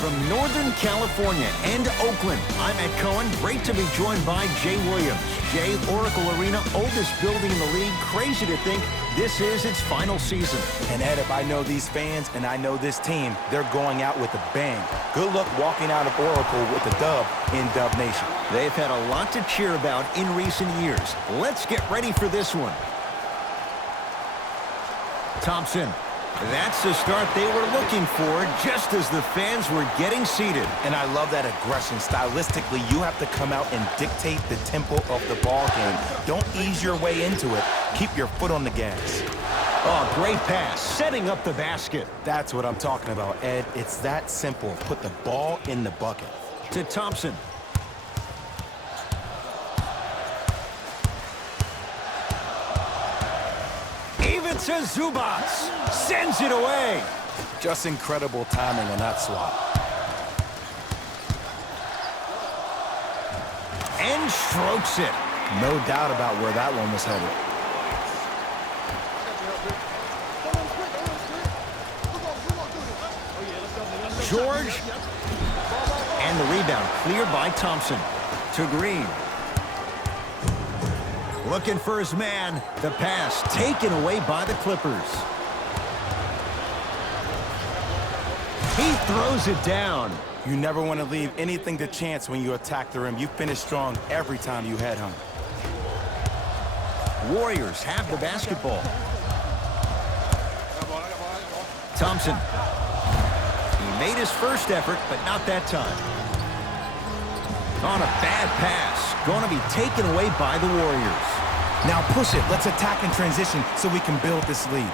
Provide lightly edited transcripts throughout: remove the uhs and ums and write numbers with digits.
From Northern California and Oakland, I'm Ed Cohen. Great to be joined by Jay Williams. Jay, Oracle Arena, oldest building in the league. Crazy to think this is its final season. And Ed, if I know these fans and I know this team, they're going out with a bang. Good luck walking out of Oracle with a dub in Dub Nation. They've had a lot to cheer about in recent years. Let's get ready for this one. Thompson. That's the start they were looking for just as the fans were getting seated. And I love that aggression. Stylistically, you have to come out and dictate the tempo of the ball game. Don't ease your way into it. Keep your foot on the gas. Oh, great pass, setting up the basket. That's what I'm talking about, Ed. It's that simple. Put the ball in the bucket. To Thompson. To Zubac, sends it away. Just incredible timing on that swap. And strokes it. No doubt about where that one was headed. George. And the rebound cleared by Thompson. To Green. Looking for his man. The pass taken away by the Clippers. He throws it down. You never want to leave anything to chance when you attack the rim. You finish strong every time you head home. Warriors have the basketball. Thompson. He made his first effort, but not that time. On a bad pass. Going to be taken away by the Warriors. Now push it. Let's attack in transition so we can build this lead.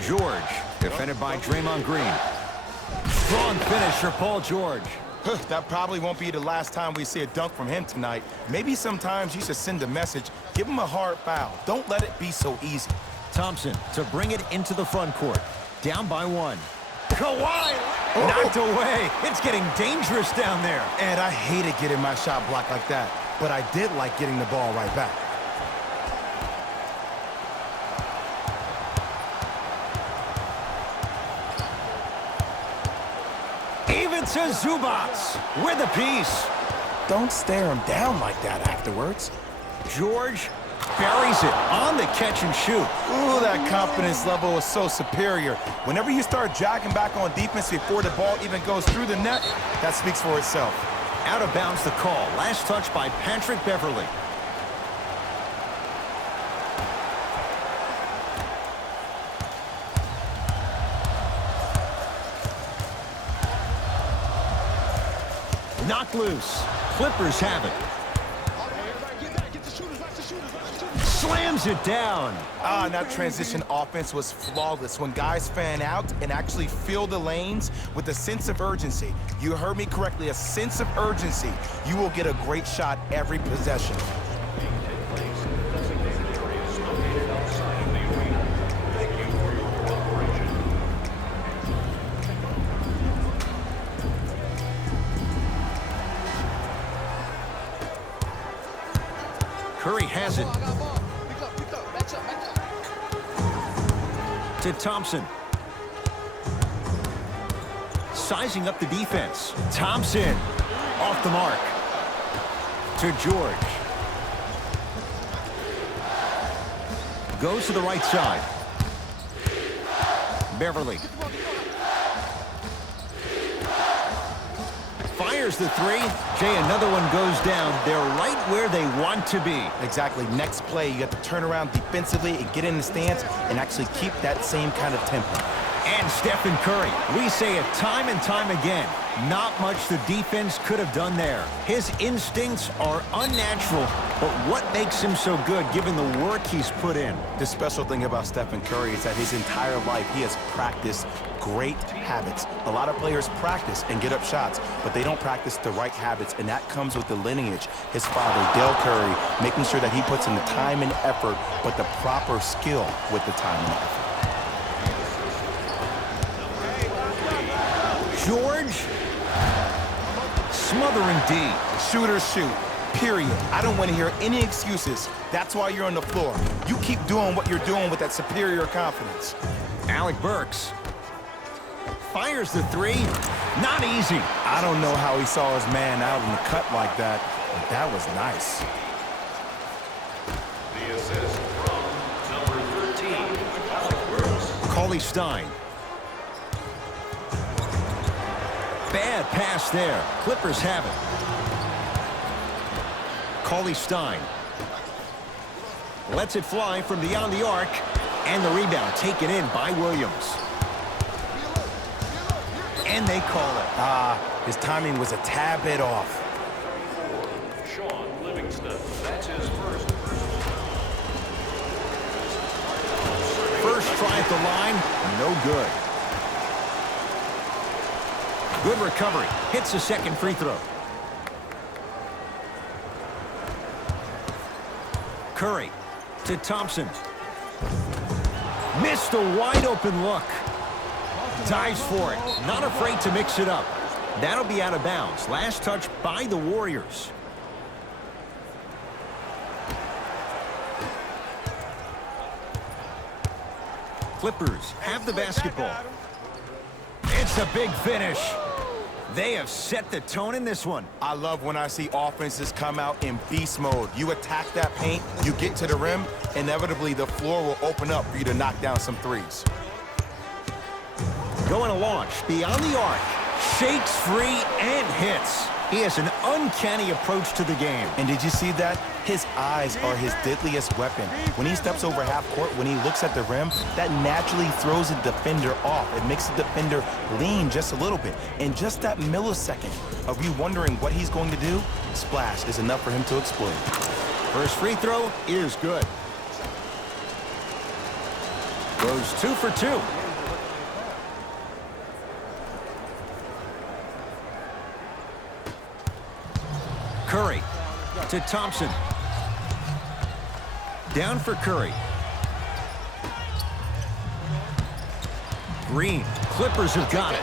George, defended by Draymond Green. Strong finish for Paul George. That probably won't be the last time we see a dunk from him tonight. Maybe sometimes you should send a message. Give him a hard foul. Don't let it be so easy. Thompson to bring it into the front court. Down by one. Kawhi knocked away. It's getting dangerous down there. And I hated getting my shot blocked like that, but I did like getting the ball right back. Even to Zubac with a piece. Don't stare him down like that afterwards. George buries it on the catch and shoot. Ooh, that confidence level is so superior. Whenever you start jogging back on defense before the ball even goes through the net, that speaks for itself. Out of bounds the call. Last touch by Patrick Beverly. Knocked loose. Clippers have it. Slams it down. And that transition offense was flawless. When guys fan out and actually fill the lanes with a sense of urgency, you heard me correctly, a sense of urgency, you will get a great shot every possession. Curry has it. To Thompson. Sizing up the defense. Thompson off the mark. To George. Goes to the right side. Beverly. Fires the three. Jay, another one goes down. They're right where they want to be. Exactly. Next play, you have to turn around defensively and get in the stance and actually keep that same kind of tempo. And Stephen Curry. We say it time and time again. Not much the defense could have done there. His instincts are unnatural, but what makes him so good given the work he's put in? The special thing about Stephen Curry is that his entire life he has practiced great habits. A lot of players practice and get up shots, but they don't practice the right habits, and that comes with the lineage. His father, Dale Curry, making sure that he puts in the time and effort, but the proper skill with the time and effort. George, smothering D. Shooters shoot. period. I don't want to hear any excuses. That's why you're on the floor. You keep doing what you're doing with that superior confidence. Alec Burks fires the three. Not easy. I don't know how he saw his man out in the cut like that, but that was nice. The assist from number 13, Alec Burks. Cauley Stein. Bad pass there. Clippers have it. Cauley Stein lets it fly from beyond the arc, and the rebound taken in by Williams. And they call it. His timing was a tad bit off. Sean Livingston. That's his first. First try at the line, no good. Good recovery. Hits the second free throw. Curry to Thompson. Missed a wide open look. Dives for it. Not afraid to mix it up. That'll be out of bounds. Last touch by the Warriors. Clippers have the basketball. It's a big finish. They have set the tone in this one. I love when I see offenses come out in beast mode. You attack that paint, you get to the rim, inevitably the floor will open up for you to knock down some threes. Going to launch beyond the arc. Shakes free and hits. He has an uncanny approach to the game. And did you see that? His eyes are his deadliest weapon. When he steps over half court, when he looks at the rim, that naturally throws the defender off. It makes the defender lean just a little bit. And just that millisecond of you wondering what he's going to do, splash is enough for him to explode. First free throw is good. Goes 2 for 2. Curry to Thompson. Down for Curry. Green. Clippers have got it.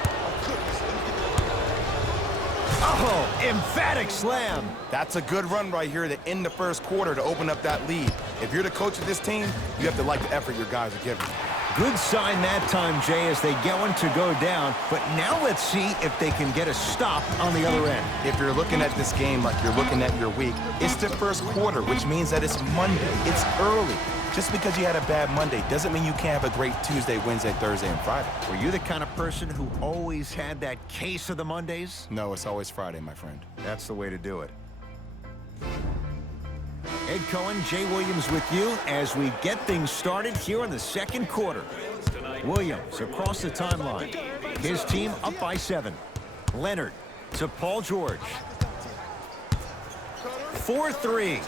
Oh, emphatic slam. That's a good run right here to end the first quarter to open up that lead. If you're the coach of this team, you have to like the effort your guys are giving. Good sign that time, Jay, as they get one to go down. But now let's see if they can get a stop on the other end. If you're looking at this game like you're looking at your week, it's the first quarter, which means that it's Monday. It's early. Just because you had a bad Monday doesn't mean you can't have a great Tuesday, Wednesday, Thursday, and Friday. Were you the kind of person who always had that case of the Mondays? No, it's always Friday, my friend. That's the way to do it. Ed Cohen, Jay Williams with you as we get things started here in the second quarter. Williams across the timeline. His team up by 7. Leonard to Paul George. 4-3.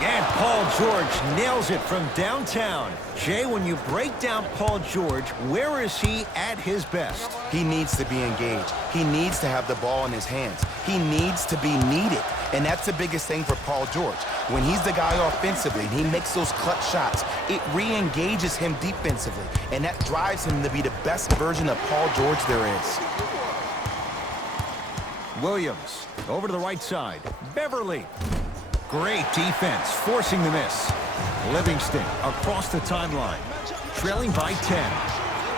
And Paul George nails it from downtown. Jay, when you break down Paul George, where is he at his best? He needs to be engaged. He needs to have the ball in his hands. He needs to be needed. And that's the biggest thing for Paul George. When he's the guy offensively and he makes those clutch shots, it re-engages him defensively. And that drives him to be the best version of Paul George there is. Williams over to the right side. Beverly. Great defense, forcing the miss. Livingston across the timeline, trailing by 10.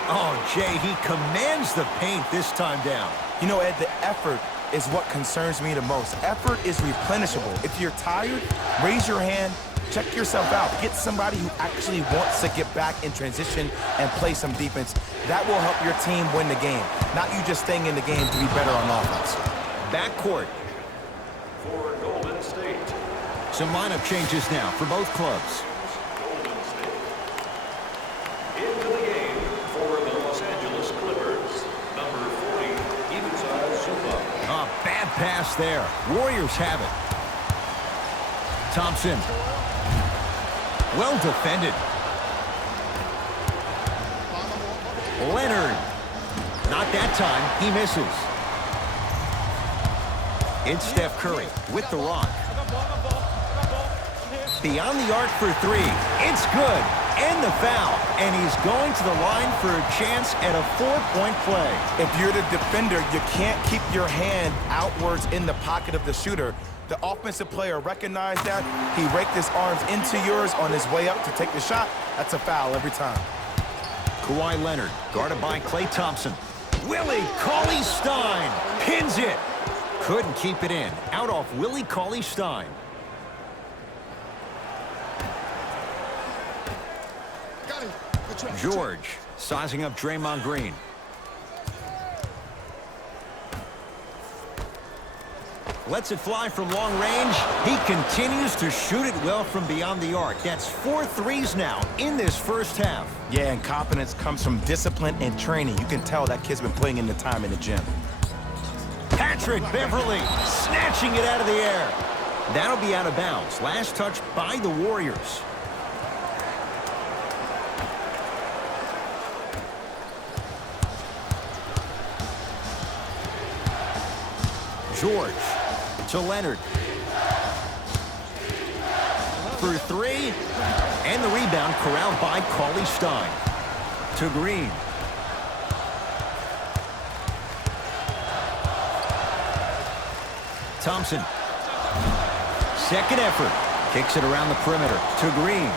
Oh, Jay, he commands the paint this time down. You know, Ed, the effort is what concerns me the most. Effort is replenishable. If you're tired, raise your hand, check yourself out. Get somebody who actually wants to get back in transition and play some defense. That will help your team win the game, not you just staying in the game to be better on offense. Backcourt. For Golden State. Some lineup changes now for both clubs. Golden State. Into the game for the Los Angeles Clippers. Number 40, Ivica Zubac. A bad pass there. Warriors have it. Thompson. Well defended. Leonard. Not that time. He misses. It's Steph Curry with the rock. Beyond the arc for 3. It's good. and the foul. And he's going to the line for a chance at a 4-point play. If you're the defender, you can't keep your hand outwards in the pocket of the shooter. The offensive player recognized that. He raked his arms into yours on his way up to take the shot. That's a foul every time. Kawhi Leonard, guarded by Klay Thompson. Willie Cauley-Stein pins it. Couldn't keep it in. Out off Willie Cauley-Stein. George sizing up Draymond Green. Lets it fly from long range. He continues to shoot it well from beyond the arc. That's 4 threes now in this first half. Yeah, and confidence comes from discipline and training. You can tell that kid's been putting in the time in the gym. Patrick Beverley snatching it out of the air. That'll be out of bounds. Last touch by the Warriors. George to Leonard. For 3. And the rebound corralled by Cauley-Stein. To Green. Thompson. Second effort. Kicks it around the perimeter. To Green.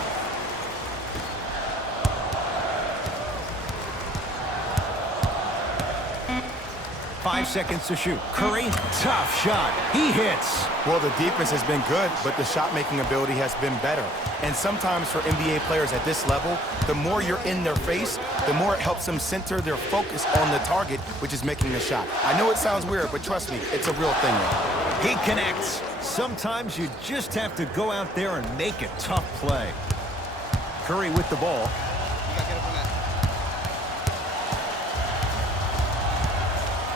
Five seconds to shoot. Curry, tough shot. He hits. Well, the defense has been good, but the shot-making ability has been better. And sometimes for NBA players at this level, the more you're in their face, the more it helps them center their focus on the target, which is making the shot. I know it sounds weird, but trust me, it's a real thing now. He connects. Sometimes you just have to go out there and make a tough play. Curry with the ball.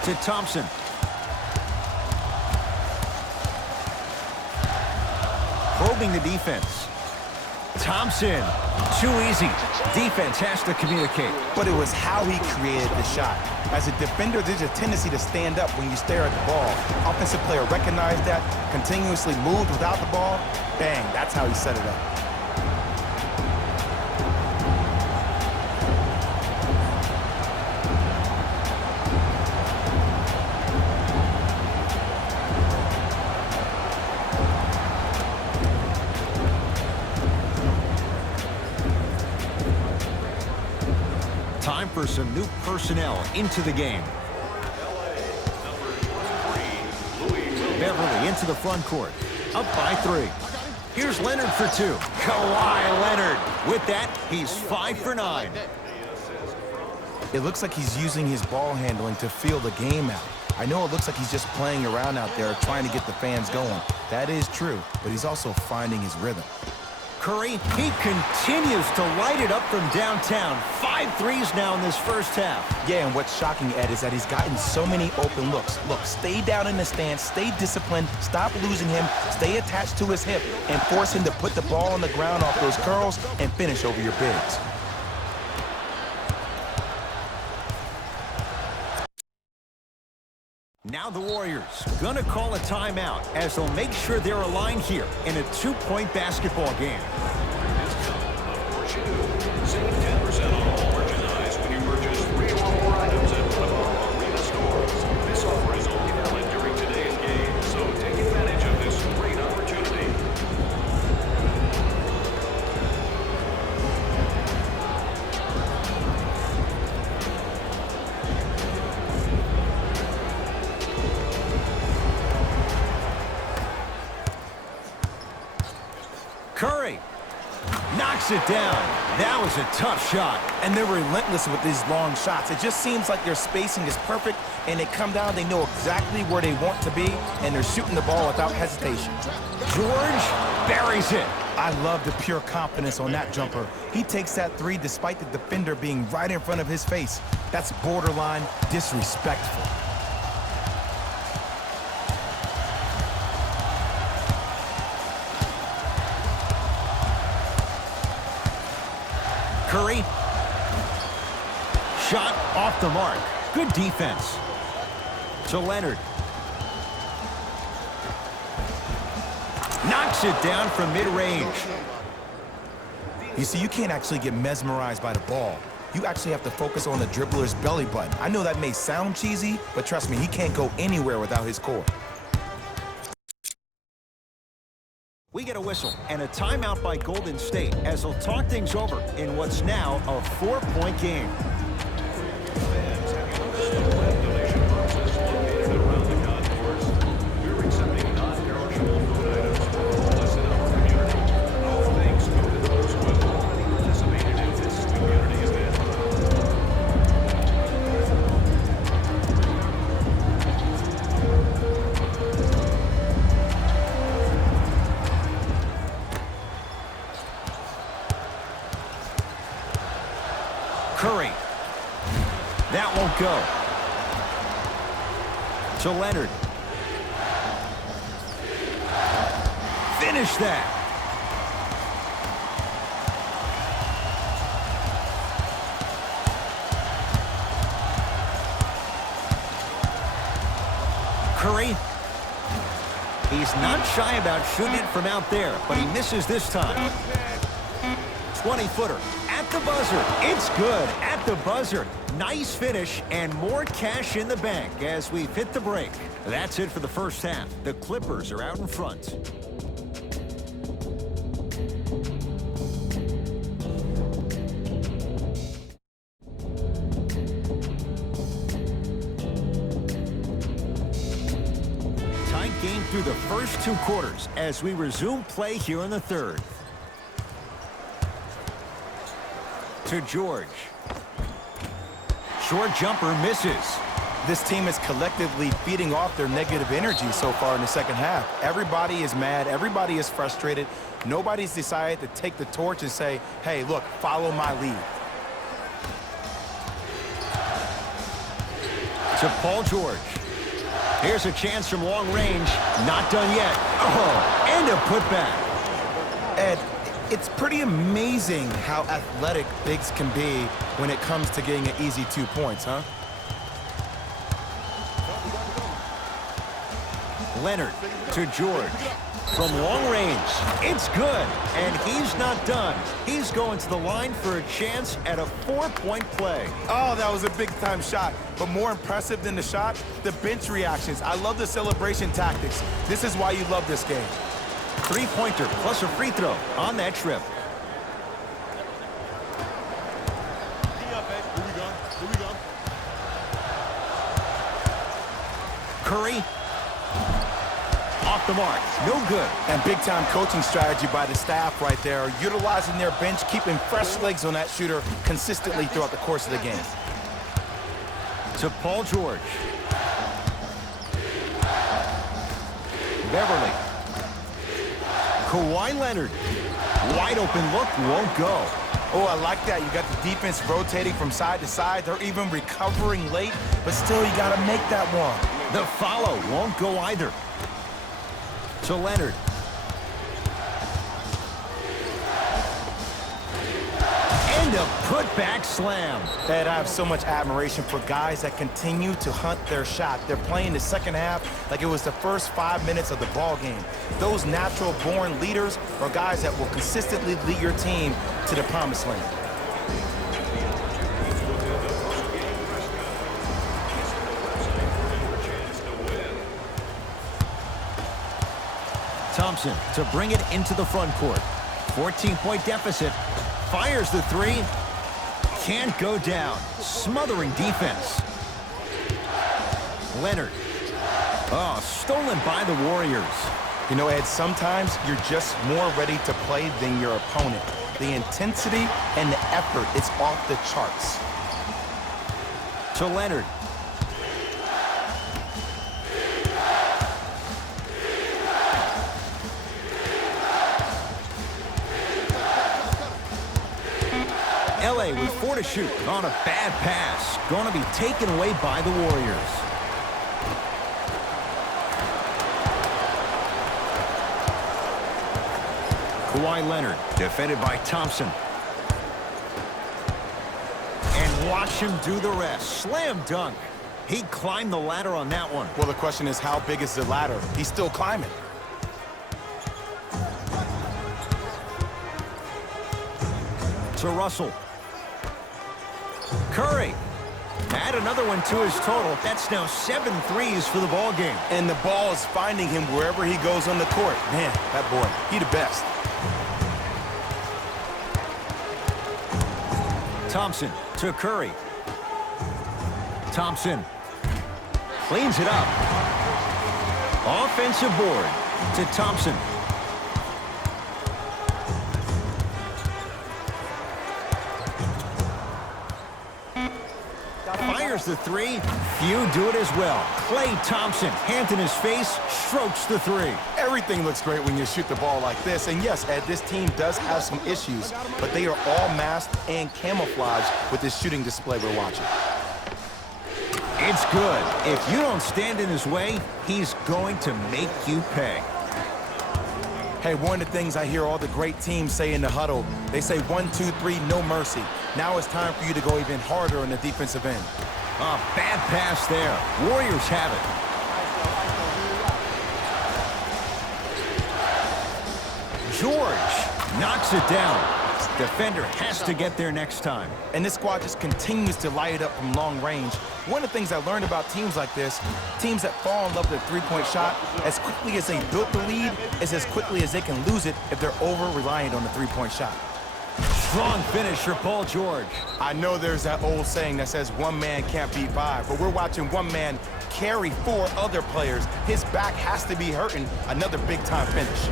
To Thompson. Probing the defense. Thompson. Too easy. Defense has to communicate. But it was how he created the shot. As a defender, there's a tendency to stand up when you stare at the ball. Offensive player recognized that, continuously moved without the ball. Bang, that's how he set it up. Time for some new personnel into the game. Beverley into the front court. Up by 3. Here's Leonard for 2. Kawhi Leonard. With that, he's 5 for 9. It looks like he's using his ball handling to feel the game out. I know it looks like he's just playing around out there trying to get the fans going. That is true, but he's also finding his rhythm. Curry, he continues to light it up from downtown. 5 threes now in this first half. Yeah, and what's shocking, Ed, is that he's gotten so many open looks. Look, stay down in the stance, stay disciplined, stop losing him, stay attached to his hip, and force him to put the ball on the ground off those curls and finish over your bigs. Now the Warriors gonna call a timeout as they'll make sure they're aligned here in a 2-point basketball game. Save 10% on all merchandise when you purchase 3 or more items at one of our arena stores. This offer is only valid during today's game, so take advantage of this great opportunity. Curry knocks it down. That was a tough shot. And they're relentless with these long shots. It just seems like their spacing is perfect, and they come down, they know exactly where they want to be, and they're shooting the ball without hesitation. George buries it. I love the pure confidence on that jumper. He takes that 3 despite the defender being right in front of his face. That's borderline disrespectful. Curry. Shot off the mark. Good defense. To Leonard. Knocks it down from mid-range. You see, you can't actually get mesmerized by the ball. You actually have to focus on the dribbler's belly button. I know that may sound cheesy, but trust me, he can't go anywhere without his core. We get a whistle and a timeout by Golden State as they'll talk things over in what's now a 4-point game. Fans have used the web donation boxes located around the concourse. We're accepting non-perishable food items for all of us in our community. Our thanks go to those who have already participated in this community event. Curry. That won't go. To Leonard. Finish that. Curry. He's not shy about shooting it from out there, but he misses this time. 20-footer. At the buzzer. It's good. At the buzzer. Nice finish and more cash in the bank as we've hit the break. That's it for the first half. The Clippers are out in front. Tight game through the first 2 quarters as we resume play here in the third. To George. Short jumper misses. This team is collectively feeding off their negative energy so far in the second half. Everybody is mad. Everybody is frustrated. Nobody's decided to take the torch and say, hey, look, follow my lead. To Paul George. Here's a chance from long range. Not done yet. Oh, and a putback. Ed, it's pretty amazing how athletic bigs can be when it comes to getting an easy 2 points, huh? Leonard to George. From long range, it's good, and he's not done. He's going to the line for a chance at a 4-point play. Oh, that was a big-time shot. But more impressive than the shot, the bench reactions. I love the celebration tactics. This is why you love this game. 3-pointer plus a free throw on that trip. Curry. Off the mark. No good. And big-time coaching strategy by the staff right there, utilizing their bench, keeping fresh legs on that shooter consistently throughout the course of the game. To Paul George. Beverly. Kawhi Leonard. Wide open look, won't go. Oh, I like that. You got the defense rotating from side to side. They're even recovering late, but still you got to make that one. The follow won't go either. To Leonard. And a putback slam. Ed, I have so much admiration for guys that continue to hunt their shot. They're playing the second half like it was the first 5 minutes of the ball game. Those natural-born leaders are guys that will consistently lead your team to the promised land. Thompson to bring it into the front court. 14-point deficit. Fires the three. Can't go down. Smothering defense. Leonard. Oh, stolen by the Warriors. You know, Ed, sometimes you're just more ready to play than your opponent. The intensity and the effort, it's off the charts. To Leonard. LA with 4 to shoot on a bad pass. Going to be taken away by the Warriors. Kawhi Leonard defended by Thompson. And watch him do the rest. Slam dunk. He climbed the ladder on that one. Well, the question is, how big is the ladder? He's still climbing. To Russell. Curry. Add another one to his total. That's now 7 threes for the ball game. And the ball is finding him wherever he goes on the court. Man, that boy, he the best. Thompson to Curry. Thompson cleans it up. Offensive board to Thompson. Fires the three. Few do it as well. Klay Thompson, hand in his face, strokes the three. Everything looks great when you shoot the ball like this. And yes, Ed, this team does have some issues, but they are all masked and camouflaged with this shooting display we're watching. It's good. If you don't stand in his way, he's going to make you pay. Hey, one of the things I hear all the great teams say in the huddle, they say 1, 2, 3, no mercy. Now it's time for you to go even harder on the defensive end. A bad pass there. Warriors have it. George knocks it down. Defender has to get there next time. And this squad just continues to light it up from long range. One of the things I learned about teams like this, teams that fall in love with a three-point shot, as quickly as they built the lead, is as quickly as they can lose it if they're over-reliant on the three-point shot. Strong finish for Paul George. I know there's that old saying that says one man can't beat five, but we're watching one man carry 4 other players. His back has to be hurting. Another big-time finish.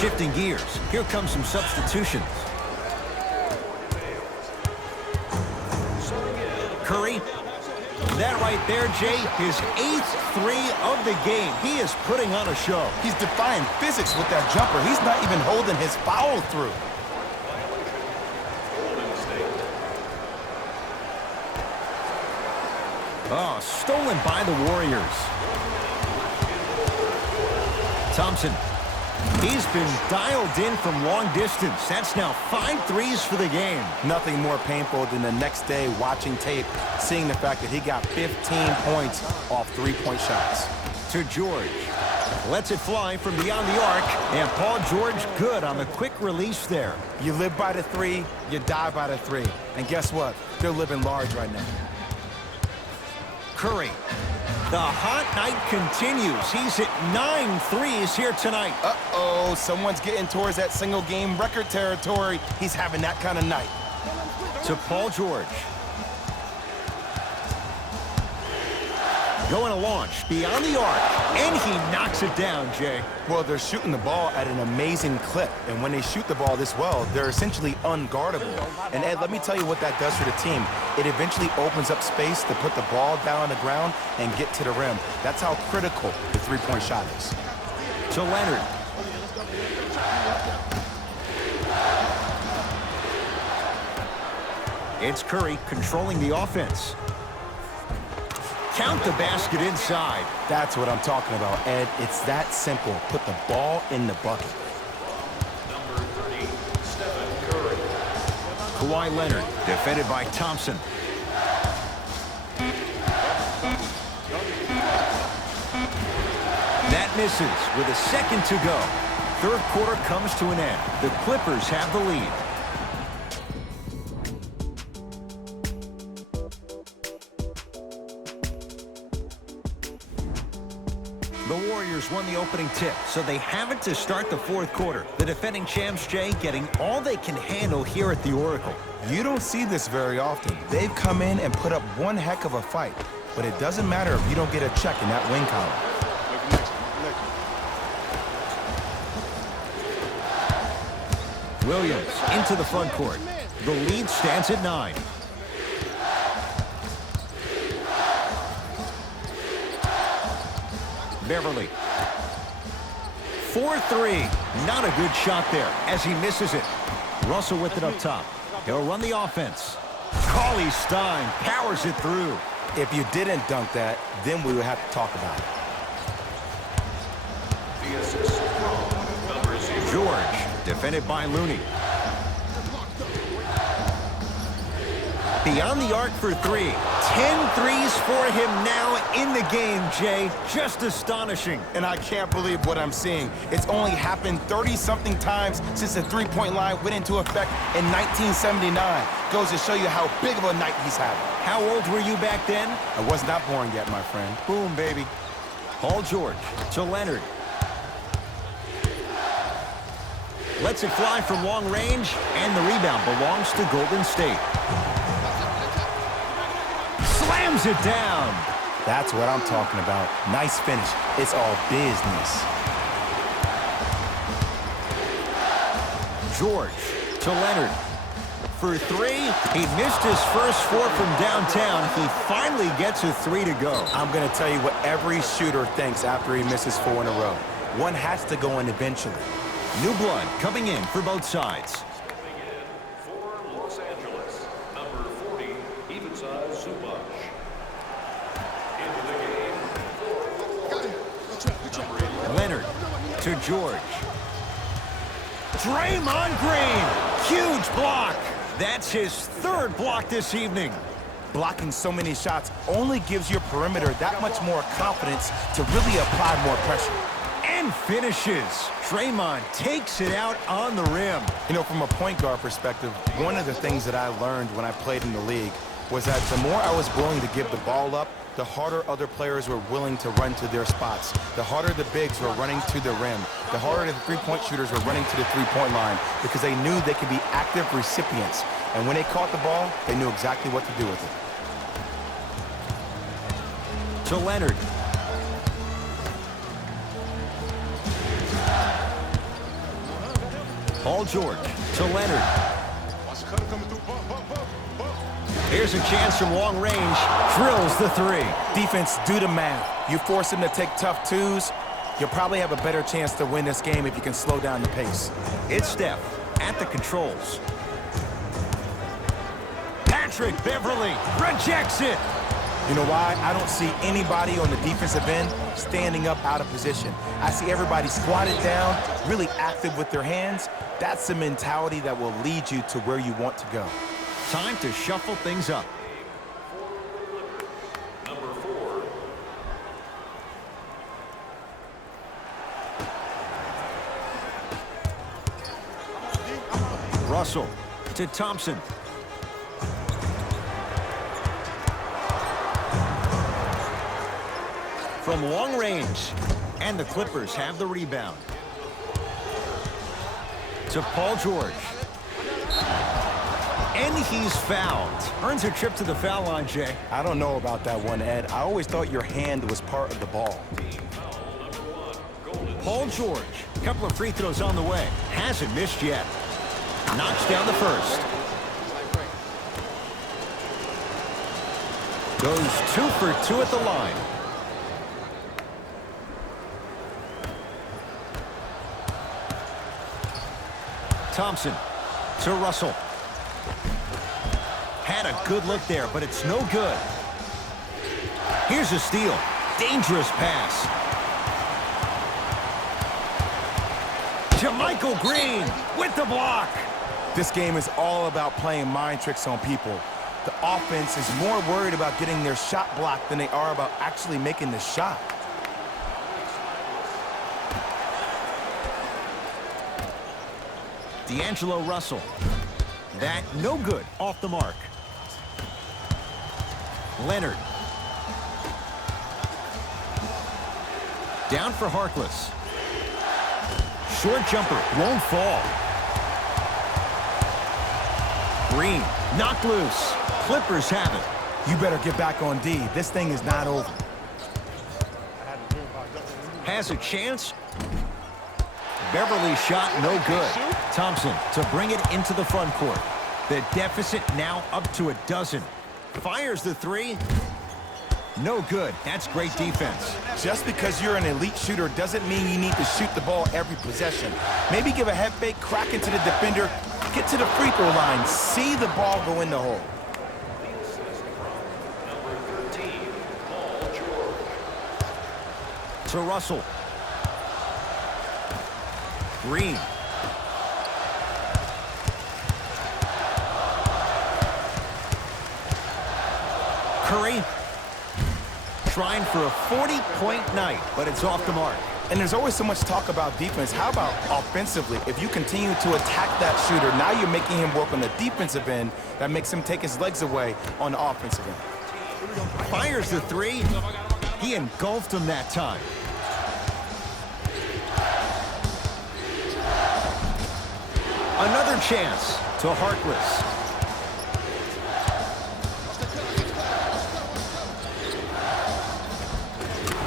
Shifting gears. Here comes some substitutions. Curry. That right there, Jay, his 8th three of the game. He is putting on a show. He's defying physics with that jumper. He's not even holding his foul through. Oh, stolen by the Warriors. Thompson. He's been dialed in from long distance. That's now 5 threes for the game. Nothing more painful than the next day watching tape, seeing the fact that he got 15 points off three-point shots. To George. Lets it fly from beyond the arc. And Paul George good on the quick release there. You live by the three, you die by the three. And guess what? They're living large right now. Curry. The hot night continues. He's hit 9 threes here tonight. Uh-oh, someone's getting towards that single-game record territory. He's having that kind of night. To Paul George. Going to launch beyond the arc, and he knocks it down, Jay. Well, they're shooting the ball at an amazing clip, and when they shoot the ball this well, they're essentially unguardable. And Ed, let me tell you what that does for the team. It eventually opens up space to put the ball down on the ground and get to the rim. That's how critical the three-point shot is. To Leonard. It's Curry controlling the offense. Count the basket inside. That's what I'm talking about, Ed. It's that simple. Put the ball in the bucket. Number 30, Stephen Curry. Kawhi Leonard, defended by Thompson. That misses with a second to go. Third quarter comes to an end. The Clippers have the lead. The Warriors won the opening tip, so they have it to start the fourth quarter. The defending champs, Jay, getting all they can handle here at the Oracle. You don't see this very often. They've come in and put up one heck of a fight, but it doesn't matter if you don't get a check in that win column. Williams into the front court. The lead stands at 9. Beverly. 4-3. Not a good shot there as he misses it. Russell with it up top. He'll run the offense. Cauley Stein powers it through. If you didn't dunk that, then we would have to talk about it. The assist from number 0. George, defended by Looney. Beyond the arc for 3. 10 threes for him now in the game, Jay. Just astonishing. And I can't believe what I'm seeing. It's only happened 30-something times since the three-point line went into effect in 1979. Goes to show you how big of a night he's having. How old were you back then? I was not born yet, my friend. Boom, baby. Paul George to Leonard. Lets it fly from long range, and the rebound belongs to Golden State. Slams it down. That's what I'm talking about. Nice finish. It's all business. George to Leonard. For three, he missed his first four from downtown. He finally gets a three to go. I'm going to tell you what every shooter thinks after he misses 4 in a row. One has to go in eventually. New blood coming in for both sides. Stepping in for Los Angeles, number 40, Ivica Zubac. Into the game, Leonard to George. Draymond Green. Huge block. That's his third block this evening. Blocking so many shots only gives your perimeter that much more confidence to really apply more pressure. And finishes. Draymond takes it out on the rim. You know, from a point guard perspective, one of the things that I learned when I played in the league was that the more I was willing to give the ball up, the harder other players were willing to run to their spots. The harder the bigs were running to the rim. The harder the three-point shooters were running to the three-point line because they knew they could be active recipients. And when they caught the ball, they knew exactly what to do with it. To Leonard. Paul George to Leonard. Here's a chance from long range. Drills the three. Defense, do the math. You force them to take tough twos, you'll probably have a better chance to win this game if you can slow down the pace. It's Steph at the controls. Patrick Beverly rejects it. You know why? I don't see anybody on the defensive end standing up out of position. I see everybody squatted down, really active with their hands. That's the mentality that will lead you to where you want to go. Time to shuffle things up. number 4, Russell to Thompson. From long range, and the Clippers have the rebound. To Paul George. And he's fouled. Earns a trip to the foul line, Jay. I don't know about that one, Ed. I always thought your hand was part of the ball. Paul George, a couple of free throws on the way. Hasn't missed yet. Knocks down the first. Goes 2 for 2 at the line. Thompson to Russell. Had a good look there, but it's no good. Here's a steal. Dangerous pass. To Michael Green with the block. This game is all about playing mind tricks on people. The offense is more worried about getting their shot blocked than they are about actually making the shot. D'Angelo Russell. That no good, off the mark. Leonard. Down for Harkless. Short jumper, won't fall. Green, knocked loose. Clippers have it. You better get back on D. This thing is not over. Has a chance. Beverly shot no good. Thompson to bring it into the front court. The deficit now up to a dozen. Fires the three. No good. That's great defense. Just because you're an elite shooter doesn't mean you need to shoot the ball every possession. Maybe give a head fake, crack into the defender, get to the free throw line, see the ball go in the hole. number 13, Paul George. To Russell. Green. Curry trying for a 40-point night, but it's off the mark. And there's always so much talk about defense. How about offensively? If you continue to attack that shooter, now you're making him work on the defensive end. That makes him take his legs away on the offensive end. Fires the three. He engulfed him that time. Another chance to Harkless.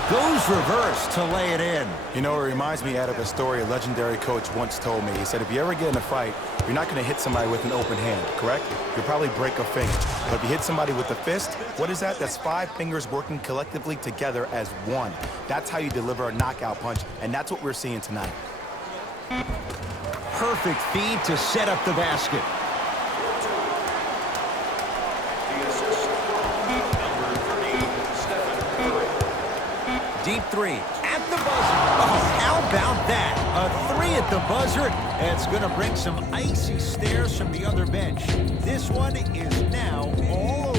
Goes reverse to lay it in. You know, it reminds me, Ed, of a story a legendary coach once told me. He said, if you ever get in a fight, you're not going to hit somebody with an open hand, correct? You'll probably break a finger. But if you hit somebody with a fist, what is that? That's 5 fingers working collectively together as one. That's how you deliver a knockout punch, and that's what we're seeing tonight. Perfect feed to set up the basket. The assist from number 30, Stephen Curry. Deep three at the buzzer. Oh, how about that? A three at the buzzer. It's going to bring some icy stares from the other bench. This one is now all